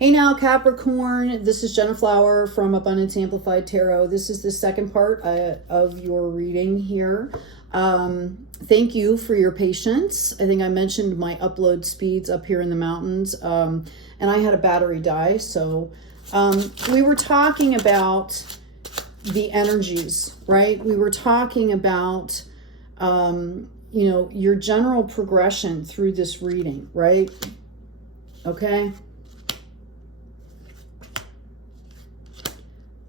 Hey now, Capricorn, this is Jenna Flower from Abundance Amplified Tarot. This is the second part of your reading here. Thank you for your patience. I think I mentioned my upload speeds up here in the mountains, and I had a battery die. So we were talking about the energies, right? We were talking about, your general progression through this reading, right? Okay.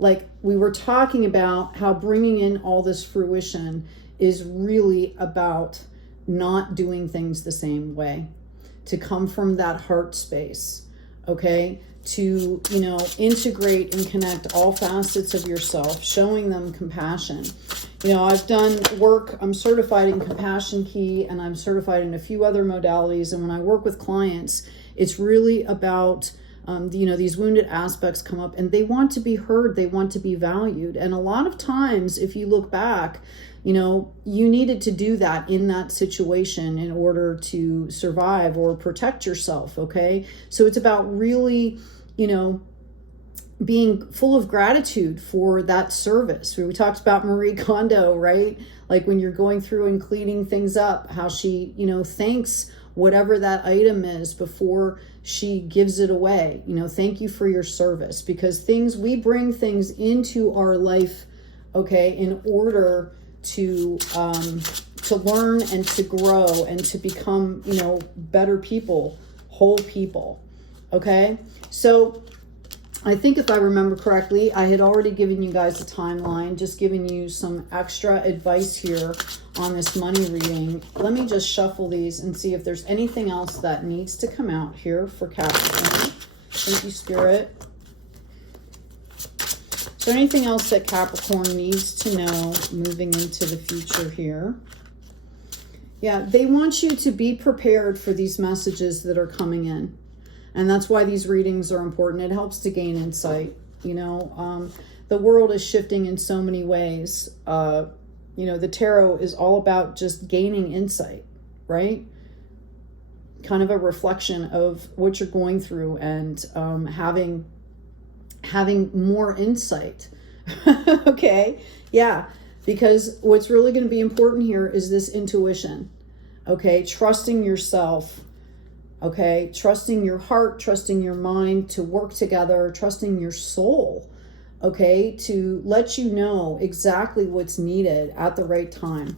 Like we were talking about how bringing in all this fruition is really about not doing things the same way, to come from that heart space, okay? To, integrate and connect all facets of yourself, showing them compassion. I've done work, I'm certified in Compassion Key, and I'm certified in a few other modalities. And when I work with clients, it's really about these wounded aspects come up and they want to be heard, they want to be valued. And a lot of times, if you look back, you needed to do that in that situation in order to survive or protect yourself, okay? So it's about really, being full of gratitude for that service. We talked about Marie Kondo, right? Like when you're going through and cleaning things up, how she, thanks whatever that item is before she gives it away. Thank you for your service, because we bring things into our life, okay, in order to learn and to grow and to become, better people, whole people. Okay. So I think if I remember correctly, I had already given you guys a timeline, just giving you some extra advice here on this money reading. Let me just shuffle these and see if there's anything else that needs to come out here for Capricorn. Thank you, Spirit. Is there anything else that Capricorn needs to know moving into the future here? Yeah, they want you to be prepared for these messages that are coming in. And that's why these readings are important. It helps to gain insight. The world is shifting in so many ways. The tarot is all about just gaining insight, right? Kind of a reflection of what you're going through and having more insight. Okay. Yeah. Because what's really going to be important here is this intuition. Okay. Trusting yourself. Okay, trusting your heart, trusting your mind to work together, trusting your soul, okay, to let you know exactly what's needed at the right time,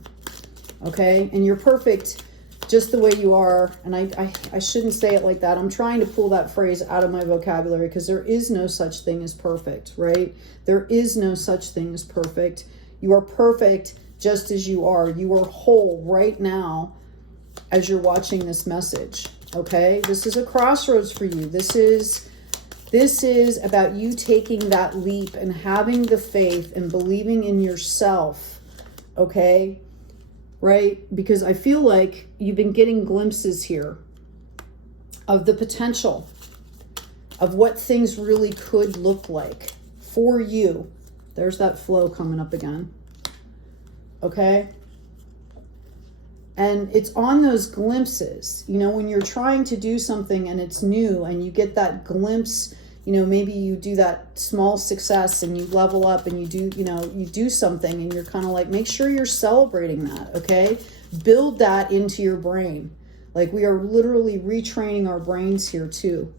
okay? And you're perfect just the way you are. And I shouldn't say it like that. I'm trying to pull that phrase out of my vocabulary because there is no such thing as perfect, right? There is no such thing as perfect. You are perfect just as you are. You are whole right now as you're watching this message. Okay, this is a crossroads for you. This is about you taking that leap and having the faith and believing in yourself. Okay, right? Because I feel like you've been getting glimpses here of the potential of what things really could look like for you. There's that flow coming up again. Okay. And it's on those glimpses, when you're trying to do something and it's new and you get that glimpse, maybe you do that small success and you level up and you do something and you're kind of like, make sure you're celebrating that. Okay. Build that into your brain. Like we are literally retraining our brains here too.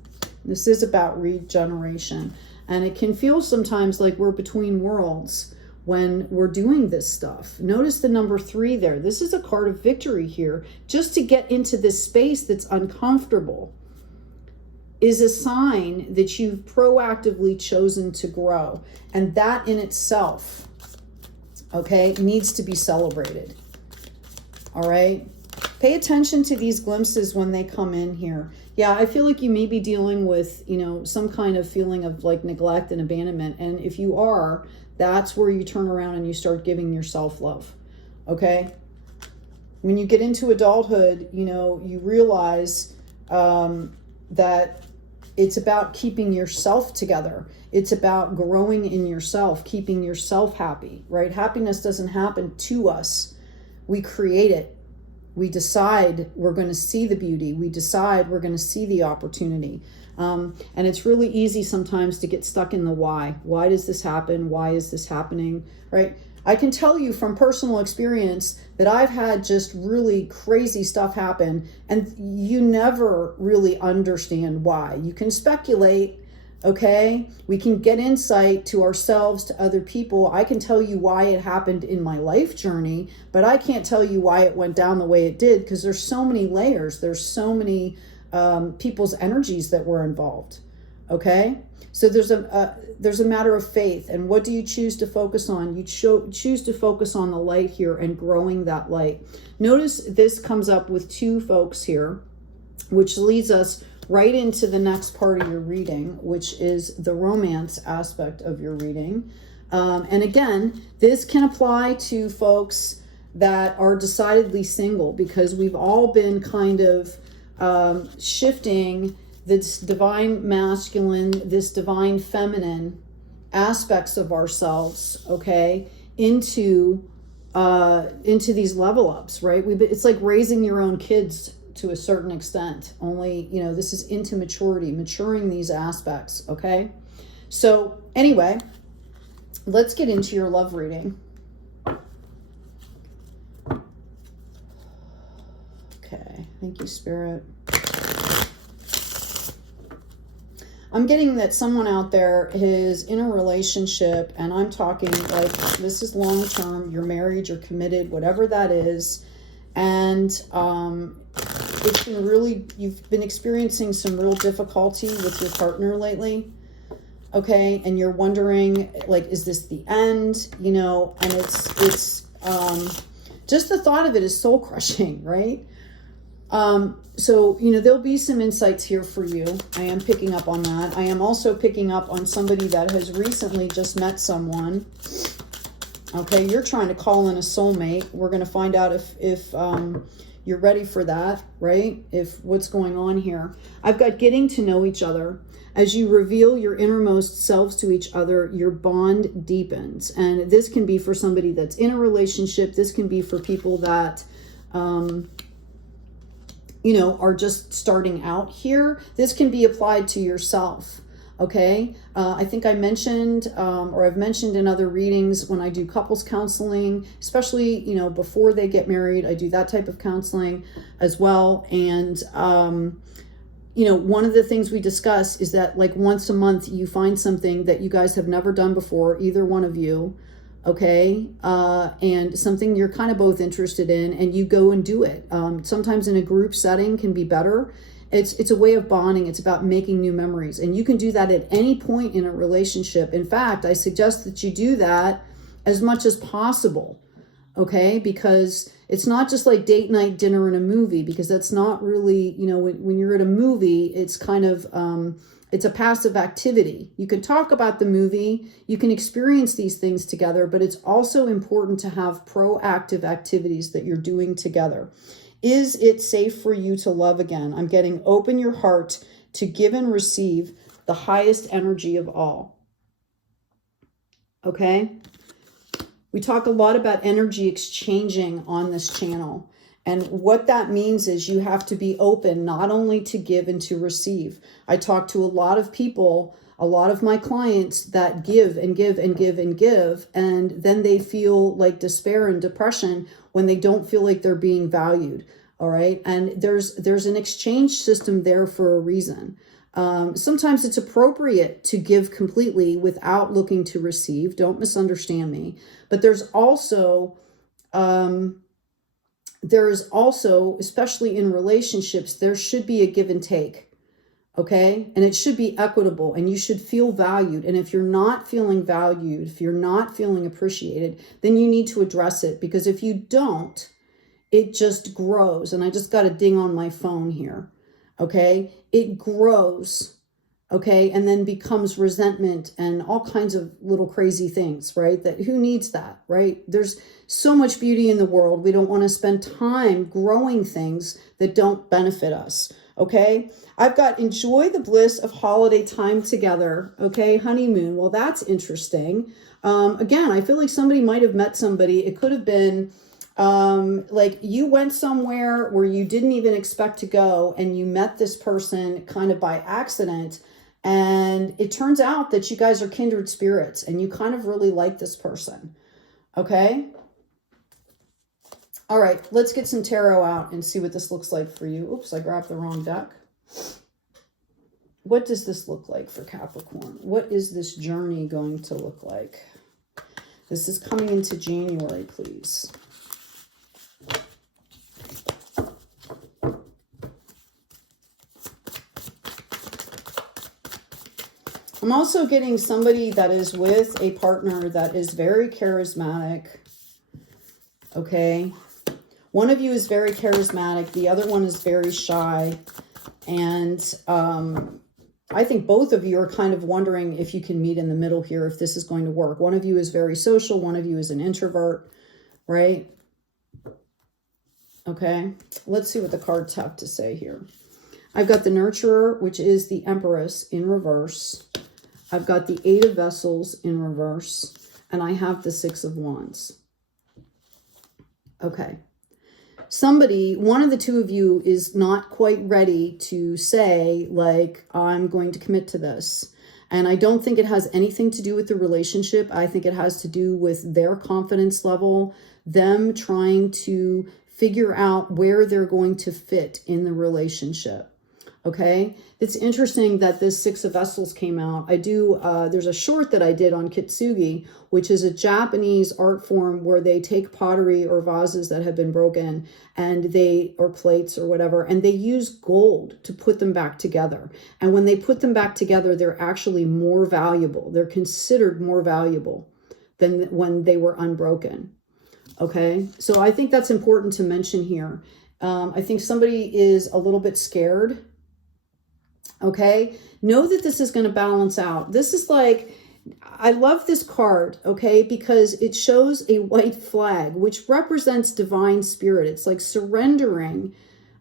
This is about regeneration, and it can feel sometimes like we're between worlds when we're doing this stuff. Notice the number 3 there. This is a card of victory here. Just to get into this space that's uncomfortable is a sign that you've proactively chosen to grow. And that in itself, okay, needs to be celebrated. All right? Pay attention to these glimpses when they come in here. Yeah, I feel like you may be dealing with, some kind of feeling of like neglect and abandonment. And if you are, that's where you turn around and you start giving yourself love. Okay. When you get into adulthood, you realize that it's about keeping yourself together. It's about growing in yourself, keeping yourself happy, right? Happiness doesn't happen to us. We create it. We decide we're going to see the beauty. We decide we're going to see the opportunity. And it's really easy sometimes to get stuck in the why. Why does this happen? Why is this happening? Right? I can tell you from personal experience that I've had just really crazy stuff happen, and you never really understand why. You can speculate, okay? We can get insight to ourselves, to other people. I can tell you why it happened in my life journey, but I can't tell you why it went down the way it did, because there's so many layers. There's so many people's energies that were involved, okay? So there's a matter of faith. And what do you choose to focus on? You choose to focus on the light here and growing that light. Notice this comes up with two folks here, which leads us right into the next part of your reading, which is the romance aspect of your reading. And again, this can apply to folks that are decidedly single, because we've all been kind of shifting this divine masculine, this divine feminine aspects of ourselves, okay, into these level ups, right? It's like raising your own kids to a certain extent, only, you know, this is into maturity, maturing these aspects, okay? So anyway, let's get into your love reading. Okay, thank you, Spirit. I'm getting that someone out there is in a relationship, and I'm talking like this is long term, you're married, you're committed, whatever that is. And it's been really, you've been experiencing some real difficulty with your partner lately. Okay. And you're wondering, like, is this the end? You know, and it's just the thought of it is soul crushing, right? So, you know, there'll be some insights here for you. I am picking up on that. I am also picking up on somebody that has recently just met someone. Okay, you're trying to call in a soulmate. We're going to find out if you're ready for that, right? If what's going on here. I've got getting to know each other. As you reveal your innermost selves to each other, your bond deepens. And this can be for somebody that's in a relationship. This can be for people that you know, are just starting out here. This can be applied to yourself, okay? I think I mentioned, or I've mentioned in other readings, when I do couples counseling, especially, you know, before they get married, I do that type of counseling as well. And, you know, one of the things we discuss is that, like, once a month, you find something that you guys have never done before, either one of you, okay, and something you're kind of both interested in, and you go and do it. Sometimes in a group setting can be better. It's a way of bonding. It's about making new memories, and you can do that at any point in a relationship. In fact, I suggest that you do that as much as possible, okay, because it's not just like date night, dinner, and a movie, because that's not really, you know, when you're at a movie, it's kind of it's a passive activity. You can talk about the movie, you can experience these things together, but it's also important to have proactive activities that you're doing together. Is it safe for you to love again? I'm getting open your heart to give and receive the highest energy of all. Okay? We talk a lot about energy exchanging on this channel. And what that means is you have to be open not only to give and to receive. I talk to a lot of people, a lot of my clients that give and give and give and give, and then they feel like despair and depression when they don't feel like they're being valued. All right. And there's an exchange system there for a reason. Sometimes it's appropriate to give completely without looking to receive. Don't misunderstand me. But there's also, especially in relationships, there should be a give and take, okay? And it should be equitable, and you should feel valued. And if you're not feeling valued, if you're not feeling appreciated, then you need to address it, because if you don't, it just grows. And I just got a ding on my phone here, okay? It grows, okay? And then becomes resentment and all kinds of little crazy things, right? That who needs that, right? There's so much beauty in the world. We don't want to spend time growing things that don't benefit us, okay? I've got enjoy the bliss of holiday time together, okay? Honeymoon. Well, that's interesting. Again, I feel like somebody might have met somebody. It could have been Like you went somewhere where you didn't even expect to go, and you met this person kind of by accident. And it turns out that you guys are kindred spirits and you kind of really like this person. Okay. All right, let's get some tarot out and see what this looks like for you. Oops, I grabbed the wrong deck. What does this look like for Capricorn? What is this journey going to look like? This is coming into January, please. I'm also getting somebody that is with a partner that is very charismatic. Okay. One of you is very charismatic. The other one is very shy. And I think both of you are kind of wondering if you can meet in the middle here, if this is going to work. One of you is very social. One of you is an introvert, right? Okay. Let's see what the cards have to say here. I've got the Nurturer, which is the Empress in reverse. I've got the Eight of Vessels in reverse. And I have the Six of Wands. Okay. Somebody, one of the two of you is not quite ready to say, like, I'm going to commit to this. And I don't think it has anything to do with the relationship. I think it has to do with their confidence level, them trying to figure out where they're going to fit in the relationship. Okay, it's interesting that this Six of Vessels came out. There's a short that I did on Kintsugi, which is a Japanese art form where they take pottery or vases that have been broken or plates or whatever, and they use gold to put them back together. And when they put them back together, they're actually more valuable. They're considered more valuable than when they were unbroken. Okay, so I think that's important to mention here. I think somebody is a little bit scared. Okay, know that this is going to balance out. This is like, I love this card, okay, because it shows a white flag, which represents divine spirit. It's like surrendering,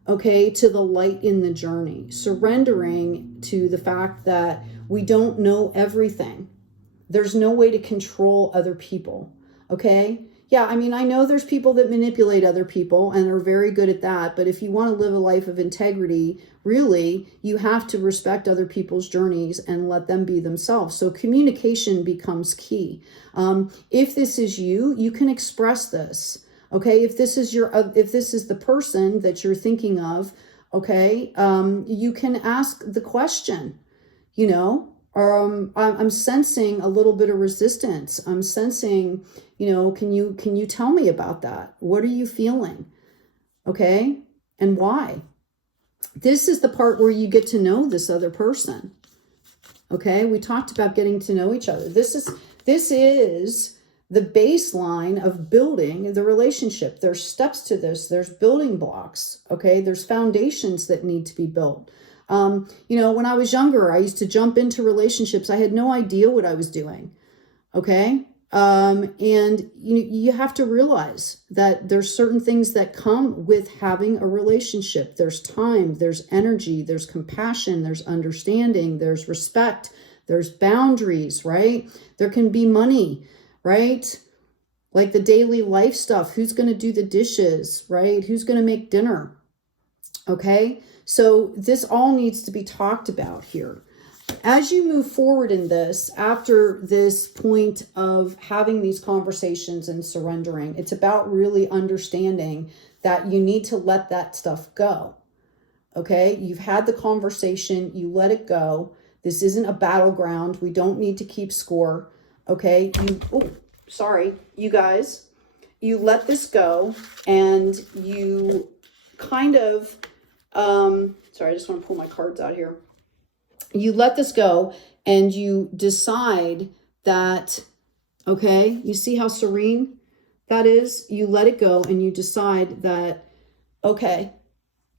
okay, to the light in the journey, surrendering to the fact that we don't know everything. There's no way to control other people, okay? Yeah, I mean, I know there's people that manipulate other people and are very good at that. But if you want to live a life of integrity, really, you have to respect other people's journeys and let them be themselves. So communication becomes key. If this is you, you can express this. Okay, if this is the person that you're thinking of, okay, you can ask the question, you know. I'm sensing a little bit of resistance. I'm sensing, you know, can you tell me about that? What are you feeling? Okay. And why? This is the part where you get to know this other person. Okay. We talked about getting to know each other. This is the baseline of building the relationship. There's steps to this. There's building blocks. Okay. There's foundations that need to be built. You know, when I was younger, I used to jump into relationships. I had no idea what I was doing. Okay. And you have to realize that there's certain things that come with having a relationship. There's time, there's energy, there's compassion, there's understanding, there's respect, there's boundaries, right? There can be money, right? Like the daily life stuff. Who's going to do the dishes, right? Who's going to make dinner? Okay. So this all needs to be talked about here. As you move forward in this, after this point of having these conversations and surrendering, it's about really understanding that you need to let that stuff go. Okay? You've had the conversation, you let it go. This isn't a battleground. We don't need to keep score. Okay? You guys, you let this go and you kind of... sorry, I just want to pull my cards out here. You let this go and you decide that, okay, you see how serene that is? You let it go and you decide that, okay,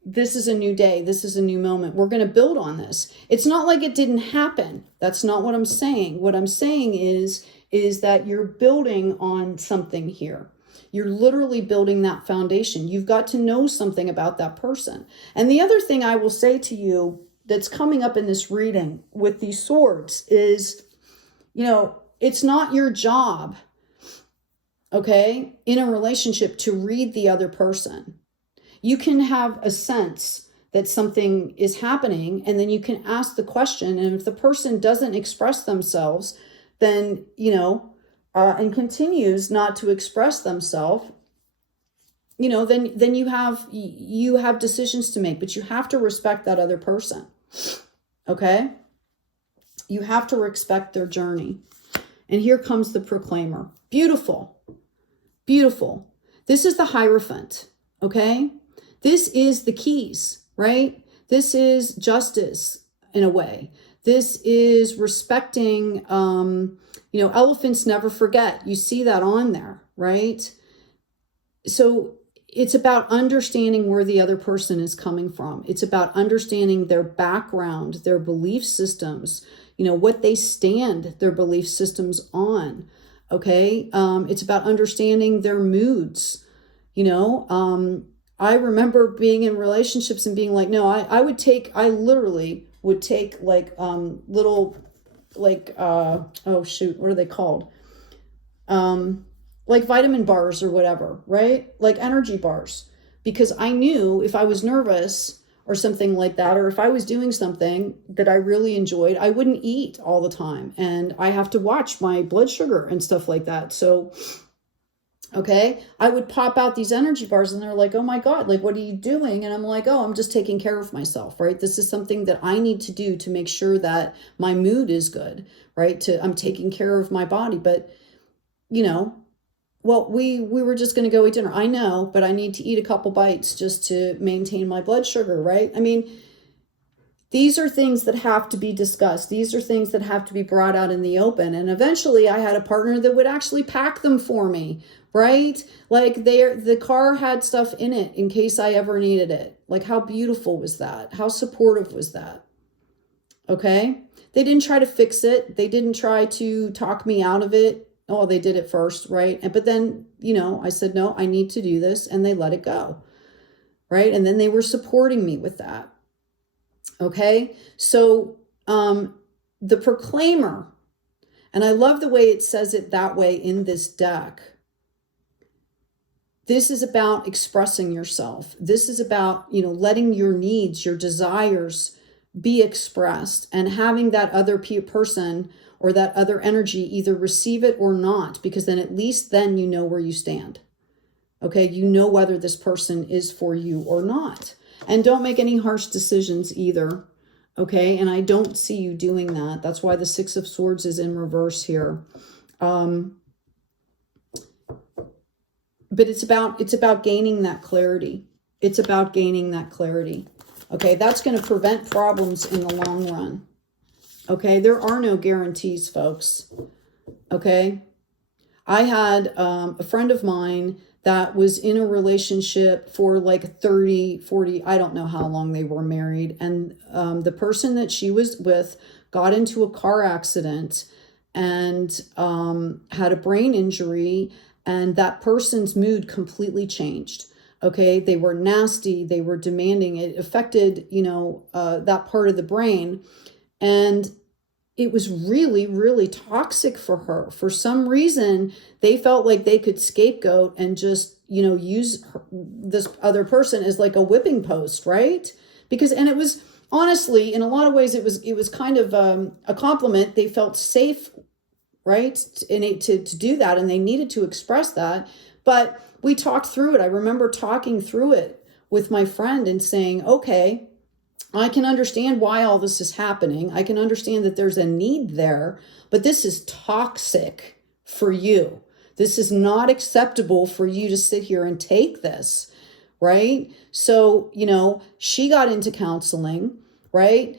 this is a new day. This is a new moment. We're going to build on this. It's not like it didn't happen. That's not what I'm saying. What I'm saying is that you're building on something here. You're literally building that foundation. You've got to know something about that person. And the other thing I will say to you that's coming up in this reading with these swords is, you know, it's not your job okay, in a relationship to read the other person. You can have a sense that something is happening, and then you can ask the question. And if the person doesn't express themselves, then, and continues not to express themselves, then you have decisions to make, but you have to respect that other person. Okay? You have to respect their journey. And here comes the proclaimer. Beautiful. Beautiful. This is the Hierophant. Okay? This is the keys, right? This is justice in a way. This is respecting, elephants never forget. You see that on there, right? So it's about understanding where the other person is coming from. It's about understanding their background, their belief systems, what they stand their belief systems on. Okay. It's about understanding their moods. I remember being in relationships and being like, no, I literally would take like, little, like, oh shoot, what are they called? Like vitamin bars or whatever, right? Like energy bars, because I knew if I was nervous or something like that, or if I was doing something that I really enjoyed, I wouldn't eat all the time. And I have to watch my blood sugar and stuff like that. So, okay, I would pop out these energy bars and they're like, oh my God, like, what are you doing? And I'm like, oh, I'm just taking care of myself, right? This is something that I need to do to make sure that my mood is good, right? I'm taking care of my body. But, well, we were just going to go eat dinner. I know, but I need to eat a couple bites just to maintain my blood sugar, right? I mean, these are things that have to be discussed. These are things that have to be brought out in the open. And eventually I had a partner that would actually pack them for me, right? Like the car had stuff in it in case I ever needed it. Like, how beautiful was that? How supportive was that? Okay. They didn't try to fix it. They didn't try to talk me out of it. Oh, they did it first, right? But then, I said, no, I need to do this. And they let it go, right? And then they were supporting me with that. Okay. So the Proclaimer, and I love the way it says it that way in this deck. This is about expressing yourself. This is about, letting your needs, your desires be expressed, and having that other person or that other energy either receive it or not, because then at least then you know where you stand. Okay, you know whether this person is for you or not. And don't make any harsh decisions either. Okay, and I don't see you doing that. That's why the Six of Swords is in reverse here. But it's about gaining that clarity. It's about gaining that clarity. Okay, that's going to prevent problems in the long run. Okay, there are no guarantees, folks. Okay, I had a friend of mine that was in a relationship for like 30, 40, I don't know how long they were married. And the person that she was with got into a car accident and had a brain injury, and that person's mood completely changed. Okay, they were nasty, they were demanding. It affected, that part of the brain. And it was really, really toxic for her. For some reason, they felt like they could scapegoat and just, use this other person as like a whipping post, right? And it was honestly, in a lot of ways, it was kind of a compliment. They felt safe, right? To do that, and they needed to express that. But we talked through it. I remember talking through it with my friend and saying, okay, I can understand why all this is happening. I can understand that there's a need there, but this is toxic for you. This is not acceptable for you to sit here and take this, right? So, she got into counseling, right?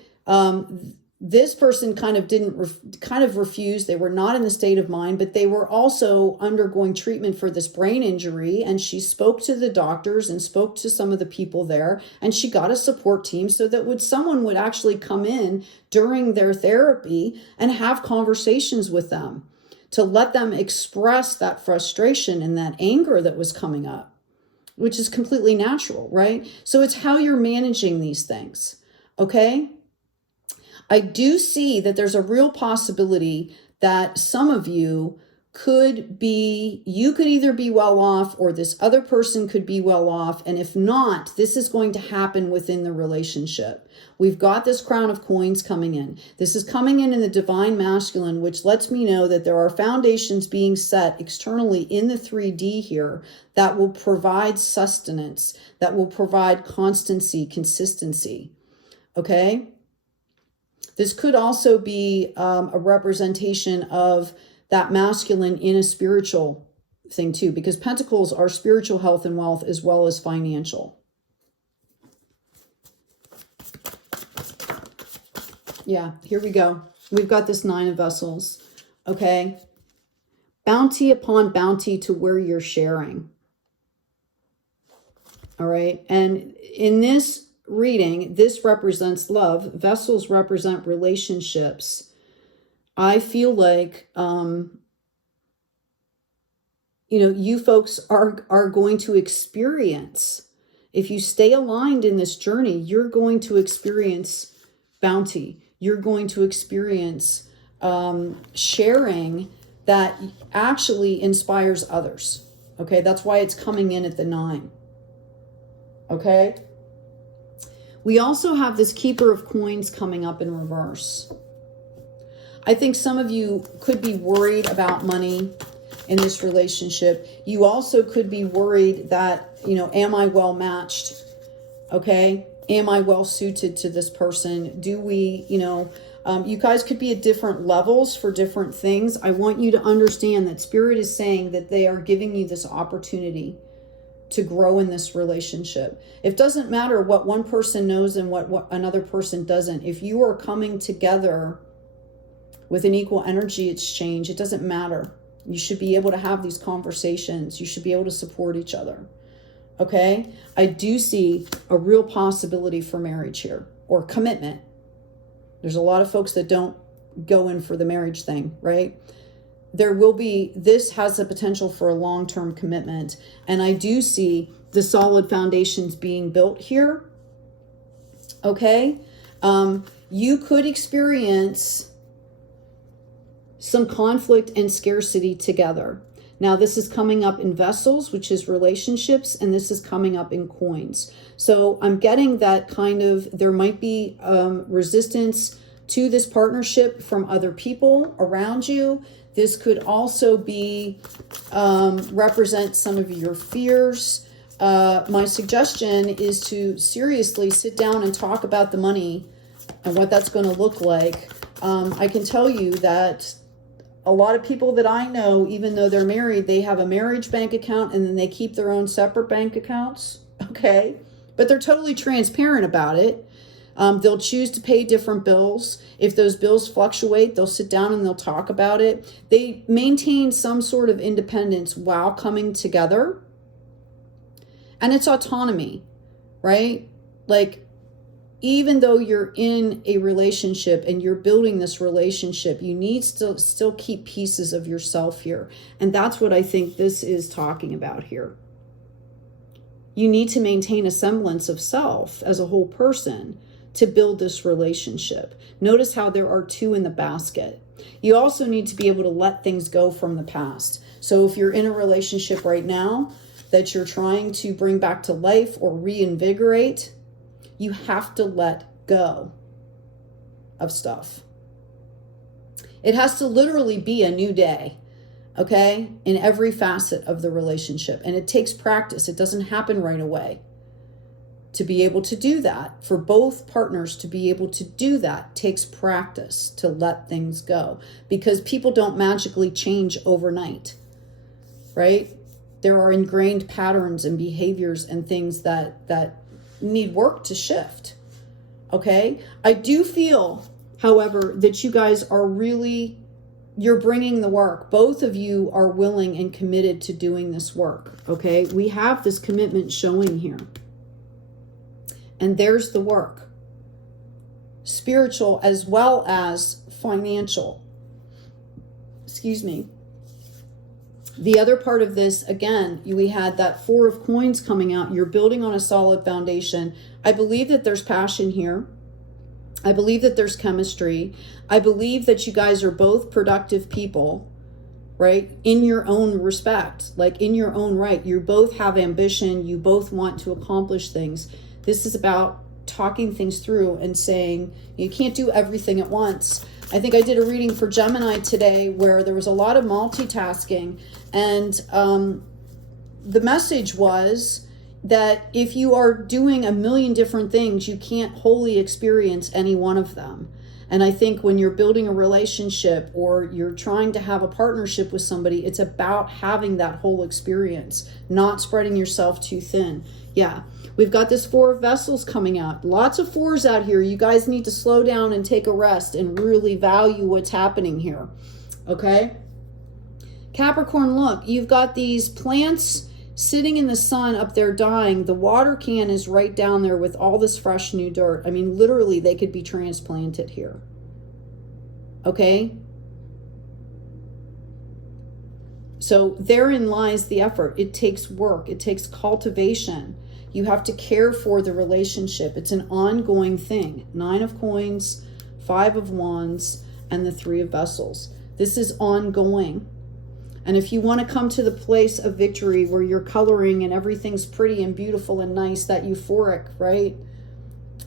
This person kind of refused. They were not in the state of mind, but they were also undergoing treatment for this brain injury. And she spoke to the doctors and spoke to some of the people there, and she got a support team so that someone would actually come in during their therapy and have conversations with them to let them express that frustration and that anger that was coming up, which is completely natural, right? So it's how you're managing these things, okay? I do see that there's a real possibility that some of you could be, you could either be well off or this other person could be well off. And if not, this is going to happen within the relationship. We've got this Crown of Coins coming in. This is coming in the Divine Masculine, which lets me know that there are foundations being set externally in the 3D here that will provide sustenance, that will provide constancy, consistency. Okay? This could also be a representation of that masculine in a spiritual thing too, because pentacles are spiritual health and wealth as well as financial. Yeah, here we go. We've got this 9 of Vessels. Okay. Bounty upon bounty to where you're sharing. All right. And in this reading, this represents love. Vessels represent relationships. I feel like, you folks are going to experience, if you stay aligned in this journey, you're going to experience bounty. You're going to experience sharing that actually inspires others. Okay, that's why it's coming in at the 9. Okay. We also have this Keeper of Coins coming up in reverse. I think some of you could be worried about money in this relationship. You also could be worried that, am I well matched? Okay. Am I well suited to this person? Do we, you guys could be at different levels for different things. I want you to understand that Spirit is saying that they are giving you this opportunity to grow in this relationship. It doesn't matter what one person knows and what another person doesn't. If you are coming together with an equal energy exchange, it doesn't matter. You should be able to have these conversations. You should be able to support each other. Okay? I do see a real possibility for marriage here, or commitment. There's a lot of folks that don't go in for the marriage thing, right? There will be, this has the potential for a long-term commitment. And I do see the solid foundations being built here. Okay? You could experience some conflict and scarcity together. Now, this is coming up in Vessels, which is relationships, and this is coming up in Coins. So I'm getting that kind of, there might be resistance to this partnership from other people around you. This could also be, represent some of your fears. My suggestion is to seriously sit down and talk about the money and what that's going to look like. I can tell you that a lot of people that I know, even though they're married, they have a marriage bank account and then they keep their own separate bank accounts. Okay. But they're totally transparent about it. They'll choose to pay different bills. If those bills fluctuate, they'll sit down and they'll talk about it. They maintain some sort of independence while coming together. And it's autonomy, right? Like, even though you're in a relationship and you're building this relationship, you need to still keep pieces of yourself here. And that's what I think this is talking about here. You need to maintain a semblance of self as a whole person to build this relationship. Notice how there are 2 in the basket. You also need to be able to let things go from the past. So if you're in a relationship right now that you're trying to bring back to life or reinvigorate, you have to let go of stuff. It has to literally be a new day, okay, in every facet of the relationship. And it takes practice. It doesn't happen right away. To be able to do that, for both partners to be able to do that, takes practice to let things go. Because people don't magically change overnight, right? There are ingrained patterns and behaviors and things that need work to shift. Okay. I do feel, however, that you guys are really, you're bringing the work. Both of you are willing and committed to doing this work. Okay. We have this commitment showing here. And there's the work. Spiritual as well as financial. Excuse me. The other part of this, again, we had that 4 of Coins coming out. You're building on a solid foundation. I believe that there's passion here. I believe that there's chemistry. I believe that you guys are both productive people. right? In your own respect, like in your own right. You both have ambition. You both want to accomplish things. This is about talking things through and saying you can't do everything at once. I think I did a reading for Gemini today where there was a lot of multitasking, and the message was that if you are doing a million different things, you can't wholly experience any one of them. And I think when you're building a relationship or you're trying to have a partnership with somebody, it's about having that whole experience, not spreading yourself too thin. Yeah, we've got this Four of Vessels coming out. Lots of fours out here. You guys need to slow down and take a rest and really value what's happening here. Okay? Capricorn, look, you've got these plants sitting in the sun up there dying. The water can is right down there with all this fresh new dirt. I mean, literally, they could be transplanted here. Okay? So therein lies the effort. It takes work. It takes cultivation. You have to care for the relationship. It's an ongoing thing. 9 of Coins, 5 of Wands, and the 3 of Vessels. This is ongoing. And if you want to come to the place of victory where you're coloring and everything's pretty and beautiful and nice, that euphoric, right?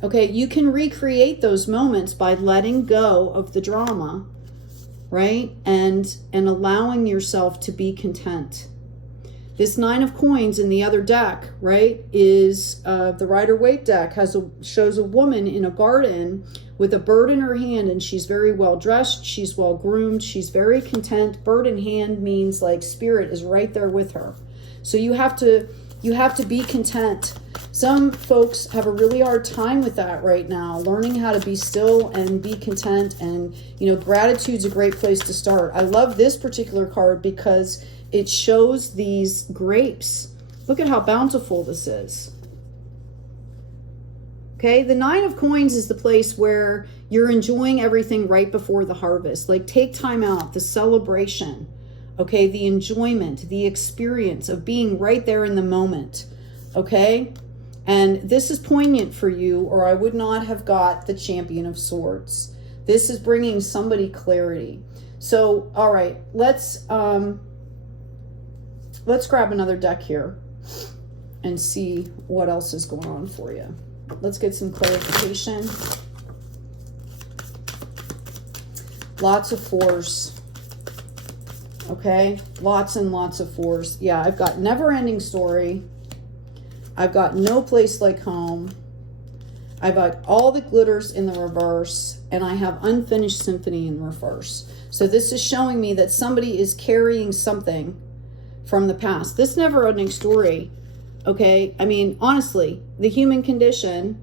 Okay, you can recreate those moments by letting go of the drama, right? And allowing yourself to be content. This 9 of Coins in the other deck, right, is the Rider-Waite deck, shows a woman in a garden with a bird in her hand, and she's very well dressed, she's well groomed, she's very content. Bird in hand means like spirit is right there with her. So you have to be content. Some folks have a really hard time with that right now, learning how to be still and be content. And you know, gratitude's a great place to start. I love this particular card because it shows these grapes. Look at how bountiful this is. Okay, the 9 of Coins is the place where you're enjoying everything right before the harvest. Like, take time out, the celebration, okay, the enjoyment, the experience of being right there in the moment, okay? And this is poignant for you, or I would not have got the Champion of Swords. This is bringing somebody clarity. So, all right, let's grab another deck here and see what else is going on for you. Let's get some clarification. Lots of fours. Okay, lots and lots of fours. Yeah, I've got never-ending story. I've got no place like home. I've got all the glitters in the reverse, and I have unfinished symphony in reverse. So this is showing me that somebody is carrying something from the past. This never-ending story, okay, I mean, honestly, the human condition,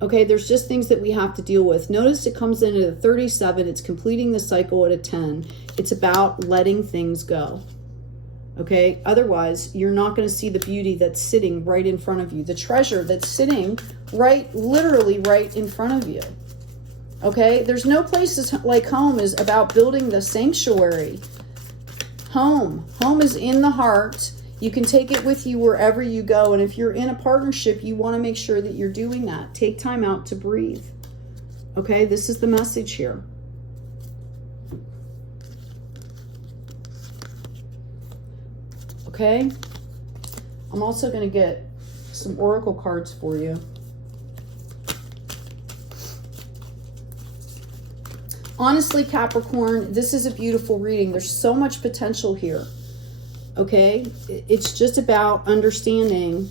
okay, there's just things that we have to deal with. Notice it comes in at a 37. It's completing the cycle at a 10. It's about letting things go, okay? Otherwise, you're not going to see the beauty that's sitting right in front of you, the treasure that's sitting right, literally right in front of you, okay? There's no places like home is about building the sanctuary. Home is in the heart. You can take it with you wherever you go. And if you're in a partnership, you want to make sure that you're doing that. Take time out to breathe. Okay, this is the message here. Okay, I'm also going to get some oracle cards for you. Honestly, Capricorn, this is a beautiful reading. There's so much potential here. Okay, it's just about understanding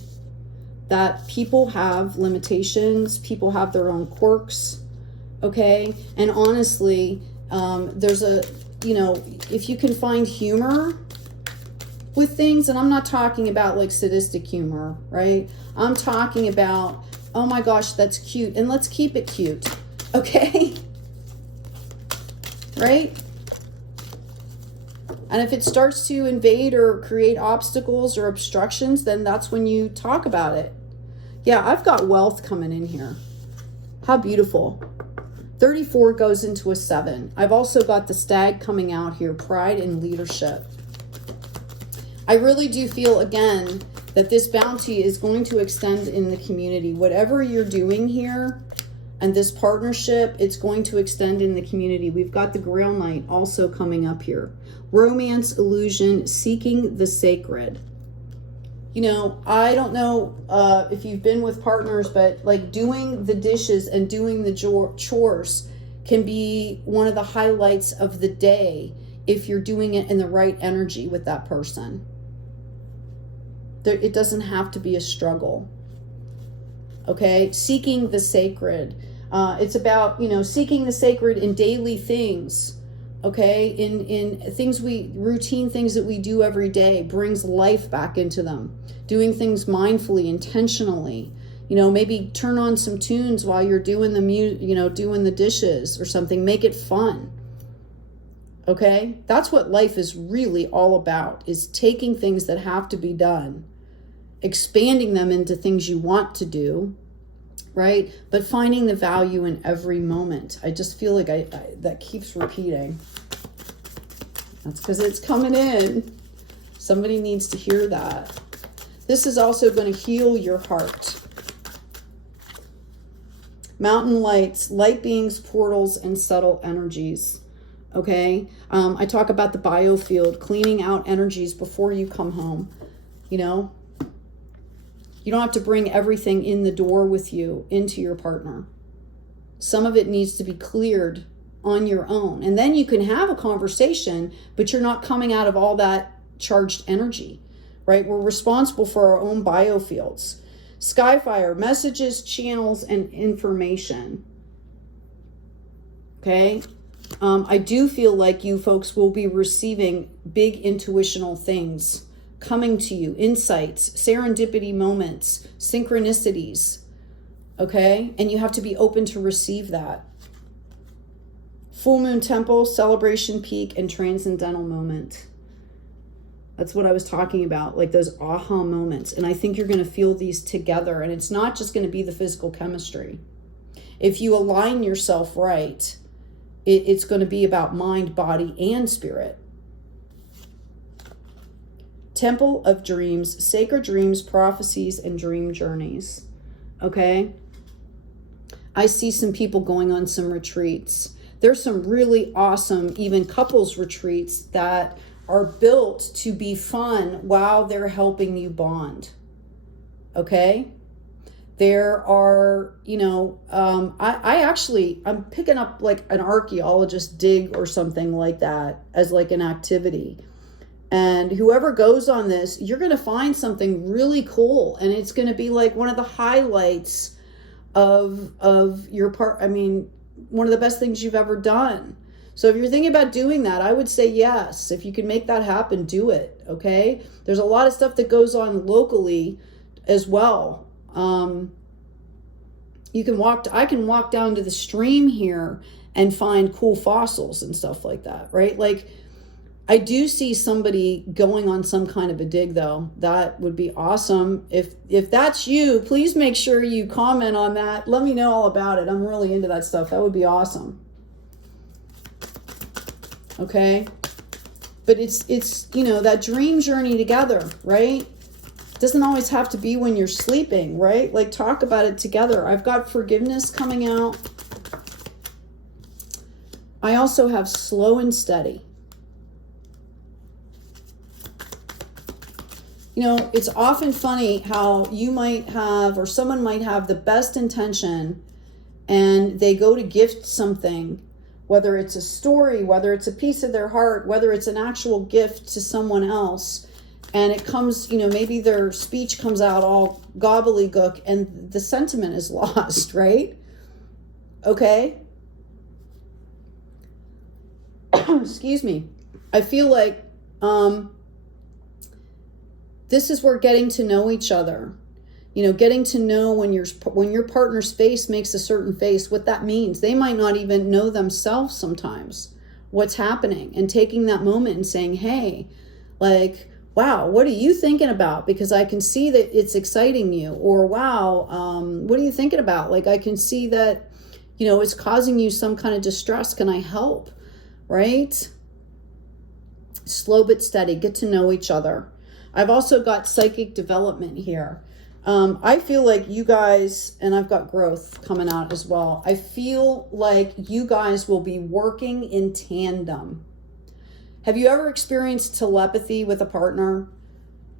that people have limitations, people have their own quirks, okay? And honestly, there's a, you know, if you can find humor with things, and I'm not talking about like sadistic humor, right? I'm talking about, oh my gosh, that's cute, and let's keep it cute, okay? Right? And if it starts to invade or create obstacles or obstructions, then that's when you talk about it. Yeah, I've got wealth coming in here. How beautiful. 34 goes into a 7. I've also got the Stag coming out here, pride and leadership. I really do feel, again, that this bounty is going to extend in the community. Whatever you're doing here, And this partnership, it's going to extend in the community. We've got the Grail Knight also coming up here. Romance, illusion, seeking the sacred. You know, I don't know if you've been with partners, but like doing the dishes and doing the chores can be one of the highlights of the day if you're doing it in the right energy with that person. It doesn't have to be a struggle. Okay, seeking the sacred. It's about, you know, seeking the sacred in daily things. Okay, in things routine things that we do every day, brings life back into them. Doing things mindfully, intentionally. You know, maybe turn on some tunes while you're doing doing the dishes or something. Make it fun. Okay, that's what life is really all about, is taking things that have to be done, expanding them into things you want to do, right? But finding the value in every moment. I just feel like that keeps repeating. That's because it's coming in. Somebody needs to hear that. This is also going to heal your heart. Mountain lights, light beings, portals, and subtle energies. Okay? I talk about the biofield, cleaning out energies before you come home. You know? You don't have to bring everything in the door with you into your partner. Some of it needs to be cleared on your own. And then you can have a conversation, but you're not coming out of all that charged energy, right? We're responsible for our own biofields. Skyfire, messages, channels, and information. Okay? I do feel like you folks will be receiving big intuitional things coming to you, insights, serendipity moments, synchronicities, okay? And you have to be open to receive that. Full moon temple, celebration peak, and transcendental moment. That's what I was talking about, like those aha moments. And I think you're going to feel these together. And it's not just going to be the physical chemistry. If you align yourself right, it's going to be about mind, body, and spirit. Temple of dreams, sacred dreams, prophecies, and dream journeys. Okay? I see some people going on some retreats. There's some really awesome, even couples retreats that are built to be fun while they're helping you bond. Okay? There are, you know, I'm picking up like an archaeologist dig or something like that as like an activity. And whoever goes on this, you're going to find something really cool. And it's going to be like one of the highlights of your part. I mean, one of the best things you've ever done. So if you're thinking about doing that, I would say yes. If you can make that happen, do it. Okay. There's a lot of stuff that goes on locally as well. I can walk down to the stream here and find cool fossils and stuff like that, right? Like, I do see somebody going on some kind of a dig, though. That would be awesome. If that's you, please make sure you comment on that. Let me know all about it. I'm really into that stuff. That would be awesome. Okay? But it's you know, that dream journey together, right? Doesn't always have to be when you're sleeping, right? Like, talk about it together. I've got forgiveness coming out. I also have slow and steady. You know, it's often funny how you might have, or someone might have the best intention and they go to gift something, whether it's a story, whether it's a piece of their heart, whether it's an actual gift to someone else. And it comes, you know, maybe their speech comes out all gobbledygook and the sentiment is lost, right? Okay. Excuse me. I feel like, this is where getting to know each other, you know, getting to know when your partner's face makes a certain face, what that means. They might not even know themselves sometimes what's happening, and taking that moment and saying, hey, like, wow, what are you thinking about? Because I can see that it's exciting you. Or, wow, what are you thinking about? Like, I can see that, you know, it's causing you some kind of distress. Can I help? Right? Slow but steady. Get to know each other. I've also got psychic development here. I feel like you guys, and I've got growth coming out as well. I feel like you guys will be working in tandem. Have you ever experienced telepathy with a partner?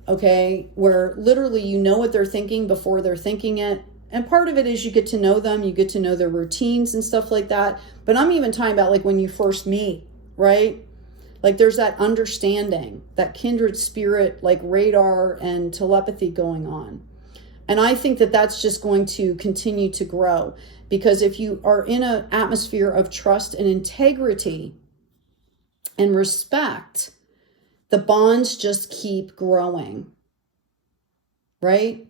Okay, where literally you know what they're thinking before they're thinking it. And part of it is you get to know them, you get to know their routines and stuff like that. But I'm even talking about like when you first meet, right? Like there's that understanding, that kindred spirit, like radar and telepathy going on. And I think that that's just going to continue to grow, because if you are in an atmosphere of trust and integrity and respect, the bonds just keep growing, right?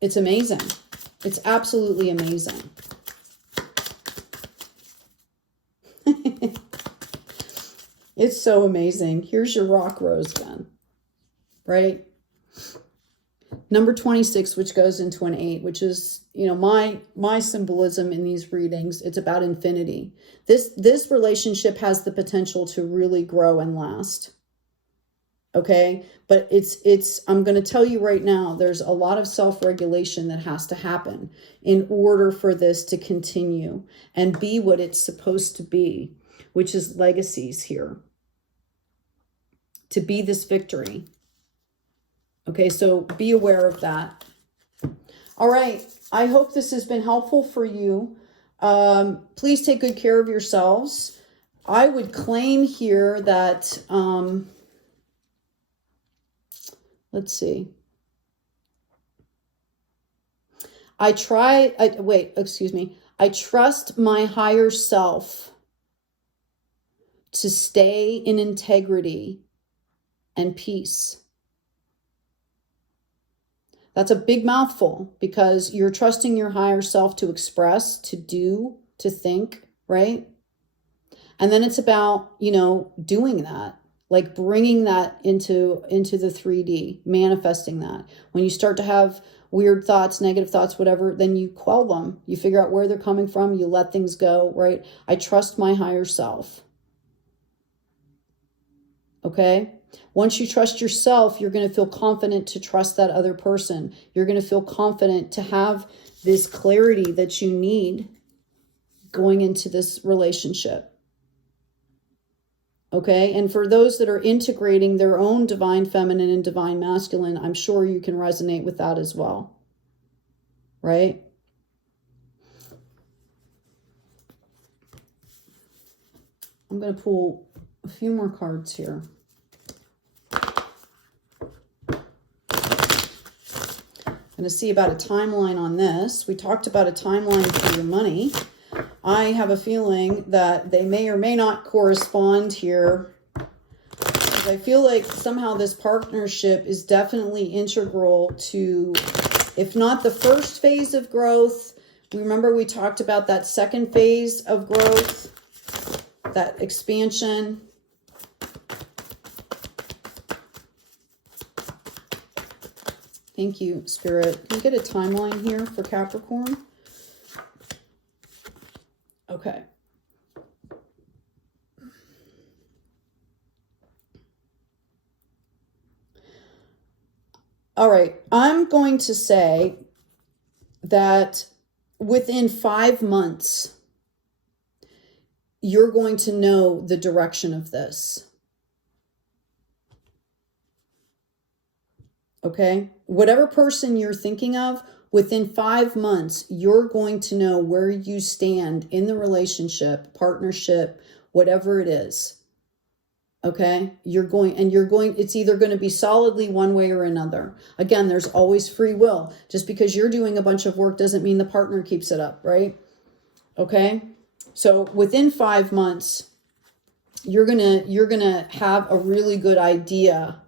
It's amazing. It's absolutely amazing. It's so amazing. Here's your rock rose gun, right? Number 26, which goes into an 8, which is, you know, my symbolism in these readings. It's about infinity. This relationship has the potential to really grow and last. Okay, but I'm going to tell you right now, there's a lot of self-regulation that has to happen in order for this to continue and be what it's supposed to be, which is legacies here, to be this victory. Okay, so be aware of that. All right, I hope this has been helpful for you. Please take good care of yourselves. I would claim here that, let's see. I trust my higher self to stay in integrity and peace. That's a big mouthful, because you're trusting your higher self to express, to do, to think, right? And then it's about, you know, doing that, like bringing that into the 3D, manifesting that. When you start to have weird thoughts, negative thoughts, whatever, then you quell them. You figure out where they're coming from. You let things go, right? I trust my higher self. Okay? Once you trust yourself, you're going to feel confident to trust that other person. You're going to feel confident to have this clarity that you need going into this relationship. Okay? And for those that are integrating their own divine feminine and divine masculine, I'm sure you can resonate with that as well. Right? I'm going to pull a few more cards here. Going to see about a timeline on this. We talked about a timeline for your money. I have a feeling that they may or may not correspond here, because I feel like somehow this partnership is definitely integral to, if not the first phase of growth. Remember we talked about that second phase of growth, that expansion. Thank you, Spirit. Can you get a timeline here for Capricorn? Okay. All right. I'm going to say that within 5 months, you're going to know the direction of this. Okay? Whatever person you're thinking of, within 5 months, you're going to know where you stand in the relationship, partnership, whatever it is. Okay? It's either going to be solidly one way or another. Again, there's always free will. Just because you're doing a bunch of work doesn't mean the partner keeps it up, right? Okay? So within 5 months, you're gonna have a really good idea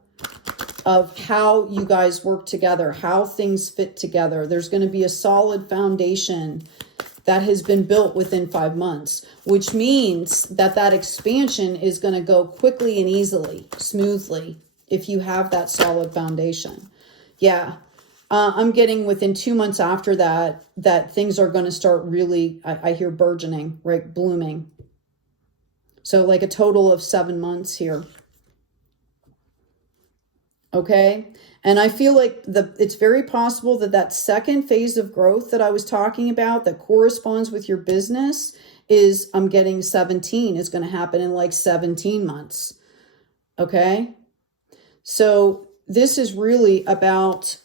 of how you guys work together, how things fit together. There's going to be a solid foundation that has been built within 5 months, which means that expansion is going to go quickly and easily, smoothly, if you have that solid foundation. Yeah. I'm getting within 2 months after that things are going to start really, I hear burgeoning, right? Blooming. So like a total of 7 months here. Okay. And I feel like it's very possible that that second phase of growth that I was talking about that corresponds with your business is, I'm getting 17, is going to happen in like 17 months. Okay. So this is really about,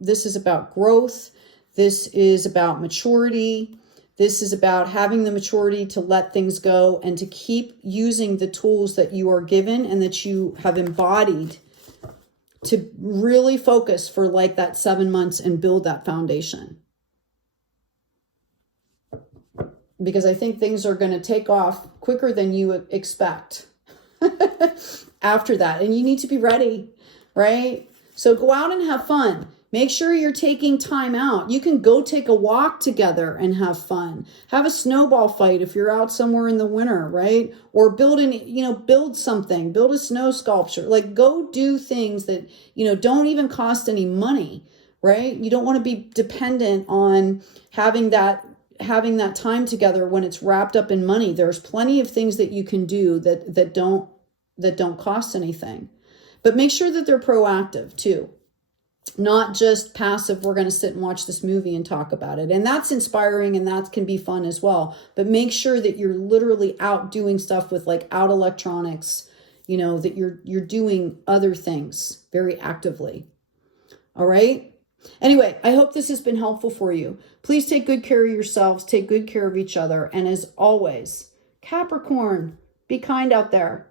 this is about growth. This is about maturity. This is about having the maturity to let things go and to keep using the tools that you are given and that you have embodied to really focus for like that 7 months and build that foundation. Because I think things are going to take off quicker than you expect after that. And you need to be ready, right? So go out and have fun. Make sure you're taking time out. You can go take a walk together and have fun. Have a snowball fight if you're out somewhere in the winter, right? Or build something, build a snow sculpture. Like, go do things that, don't even cost any money, right? You don't want to be dependent on having that time together when it's wrapped up in money. There's plenty of things that you can do that don't cost anything. But make sure that they're proactive too. Not just passive, we're going to sit and watch this movie and talk about it. And that's inspiring and that can be fun as well. But make sure that you're literally out doing stuff with like out electronics, that you're doing other things very actively. All right. Anyway, I hope this has been helpful for you. Please take good care of yourselves, take good care of each other. And as always, Capricorn, be kind out there.